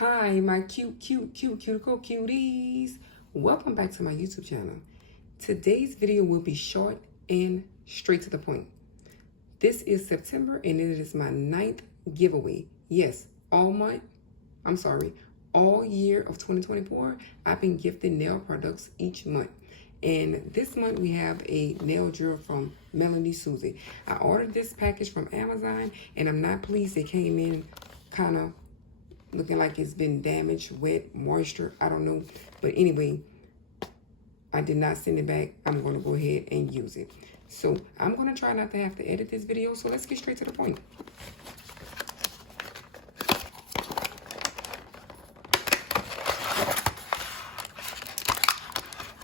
Hi, my cuticle cuties. Welcome back to my YouTube channel. Today's video will be short and straight to the point. This is September and it is my 9th giveaway. Yes, all year of 2024, I've been gifting nail products each month. And this month we have a nail drill from Melanie Susie. I ordered this package from Amazon and I'm not pleased. It came in kind of looking like it's been damaged, wet, moisture, I don't know. But anyway, I did not send it back. I'm going to go ahead and use it. So I'm going to try not to have to edit this video. So let's get straight to the point.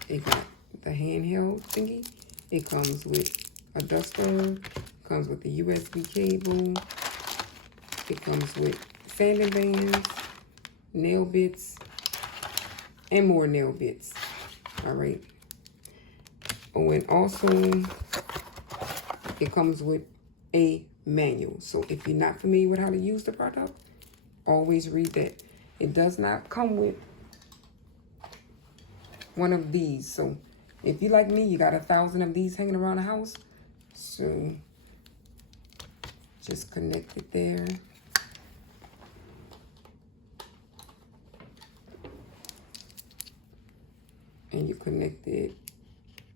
It got the handheld thingy. It comes with a duster. Comes with the USB cable. It comes with sanding bands, nail bits, and more nail bits. All right. Oh, and also it comes with a manual. So if you're not familiar with how to use the product, always read that. It does not come with one of these. So if you like me, you got 1,000 of these hanging around the house. So just connect it there. And you connect it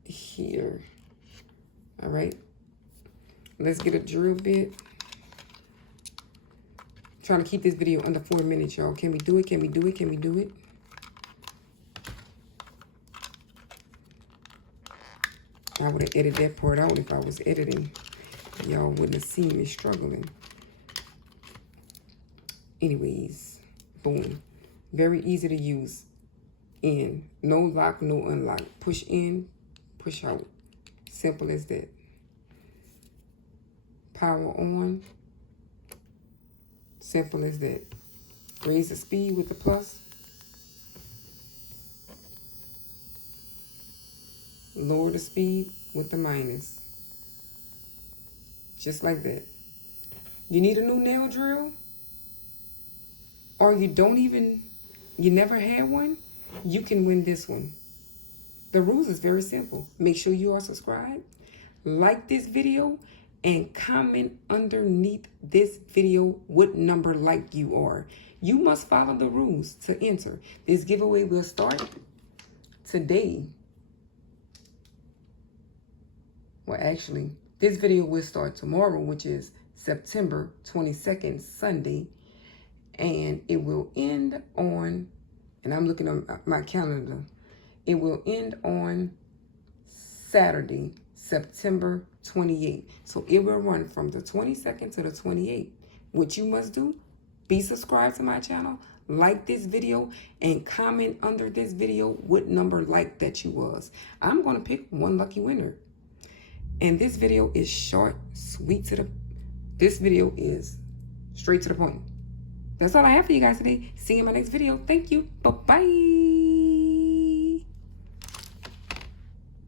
here. All right. Let's get a drill bit. I'm trying to keep this video under 4 minutes, y'all. Can we do it? Can we do it? Can we do it? I would have edited that part out if I was editing. Y'all wouldn't have seen me struggling. Anyways, boom. Very easy to use. In. No lock, no unlock. Push in, push out. Simple as that. Power on. Simple as that. Raise the speed with the plus. Lower the speed with the minus. Just like that. You need a new nail drill? Or you never had one? You can win this one. The rules is very simple. Make sure you are subscribed, like this video, and comment underneath this video what number like you are. You must follow the rules to enter. This giveaway will start today. Well, actually, this video will start tomorrow, which is September 22nd, Sunday. And it will end on, and I'm looking on my calendar, it will end on Saturday, September 28th. So it will run from the 22nd to the 28th. What you must do, be subscribed to my channel, like this video, and comment under this video what number like that you was. I'm going to pick one lucky winner. And this video is short, sweet this video is straight to the point. That's all I have for you guys today. See you in my next video. Thank you. Bye-bye.